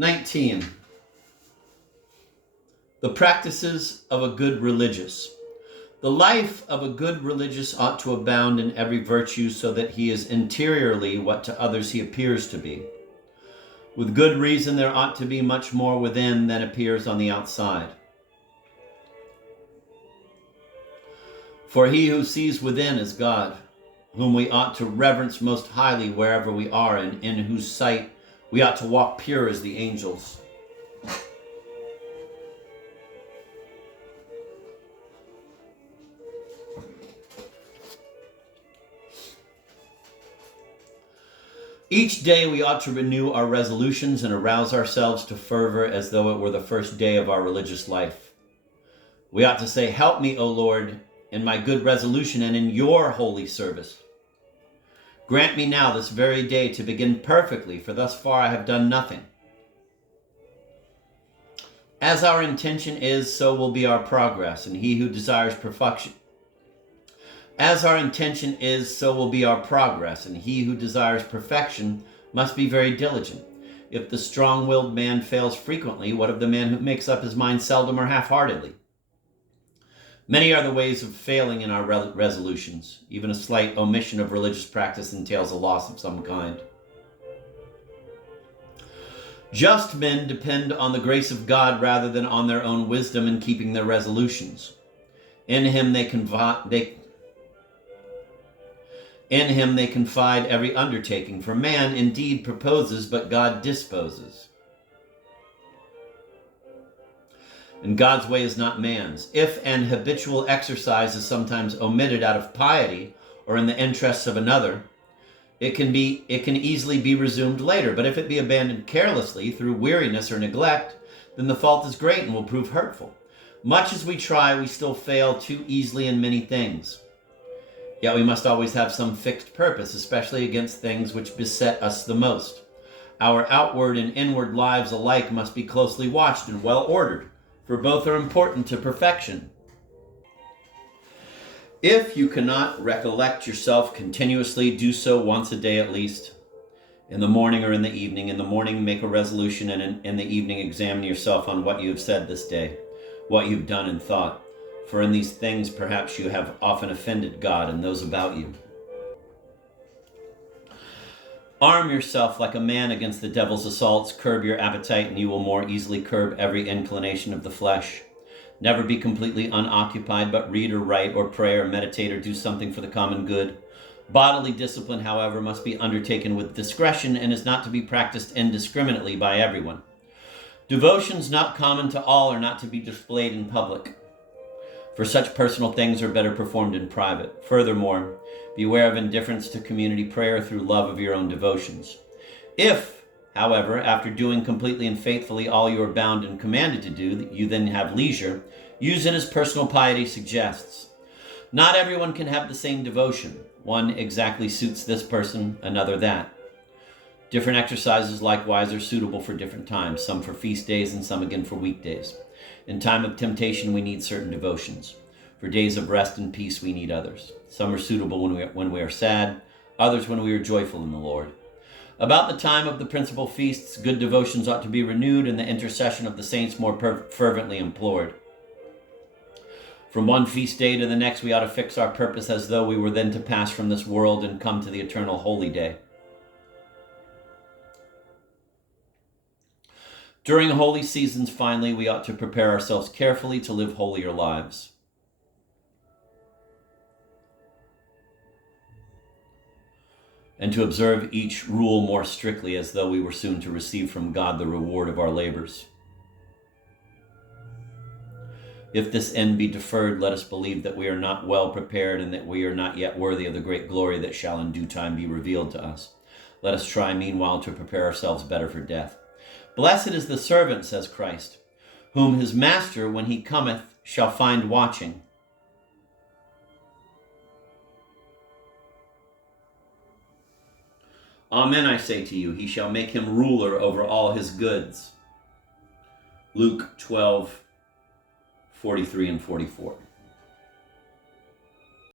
19. The practices of a good religious. The life of a good religious ought to abound in every virtue, so that he is interiorly what to others he appears to be. With good reason, there ought to be much more within than appears on the outside. For he who sees within is God, whom we ought to reverence most highly wherever we are, and in whose sight we ought to walk pure as the angels. Each day we ought to renew our resolutions and arouse ourselves to fervor as though it were the first day of our religious life. We ought to say, "Help me, O Lord, in my good resolution and in your holy service. Grant me now this very day to begin perfectly, for thus far I have done nothing." As our intention is, so will be our progress, and he who desires perfection. As our intention is, so will be our progress, and he who desires perfection must be very diligent. If the strong-willed man fails frequently, what of the man who makes up his mind seldom or half-heartedly? Many are the ways of failing in our resolutions. Even a slight omission of religious practice entails a loss of some kind. Just men depend on the grace of God rather than on their own wisdom in keeping their resolutions. In him they confide every undertaking, for man indeed proposes, but God disposes. And God's way is not man's. If an habitual exercise is sometimes omitted out of piety or in the interests of another, it can easily be resumed later. But if it be abandoned carelessly through weariness or neglect, then the fault is great and will prove hurtful. Much as we try, we still fail too easily in many things. Yet we must always have some fixed purpose, especially against things which beset us the most. Our outward and inward lives alike must be closely watched and well ordered, for both are important to perfection. If you cannot recollect yourself continuously, do so once a day at least, in the morning or in the evening. In the morning, make a resolution, and in the evening, examine yourself on what you have said this day, what you've done and thought. For in these things, perhaps you have often offended God and those about you. Arm yourself like a man against the devil's assaults. Curb your appetite, and you will more easily curb every inclination of the flesh. Never be completely unoccupied, but read or write or pray or meditate or do something for the common good. Bodily discipline, however, must be undertaken with discretion and is not to be practiced indiscriminately by everyone. Devotions not common to all are not to be displayed in public, for such personal things are better performed in private. Furthermore, beware of indifference to community prayer through love of your own devotions. If, however, after doing completely and faithfully all you are bound and commanded to do, you then have leisure, use it as personal piety suggests. Not everyone can have the same devotion. One exactly suits this person, another that. Different exercises likewise are suitable for different times, some for feast days and some again for weekdays. In time of temptation, we need certain devotions. For days of rest and peace, we need others. Some are suitable when we are sad, others when we are joyful in the Lord. About the time of the principal feasts, good devotions ought to be renewed and the intercession of the saints more fervently implored. From one feast day to the next, we ought to fix our purpose as though we were then to pass from this world and come to the eternal holy day. During holy seasons, finally, we ought to prepare ourselves carefully to live holier lives. And to observe each rule more strictly, as though we were soon to receive from God the reward of our labors. If this end be deferred, let us believe that we are not well prepared and that we are not yet worthy of the great glory that shall in due time be revealed to us. Let us try meanwhile to prepare ourselves better for death. Blessed is the servant, says Christ, whom his master, when he cometh, shall find watching. Amen, I say to you, he shall make him ruler over all his goods. Luke 12:43 and 44.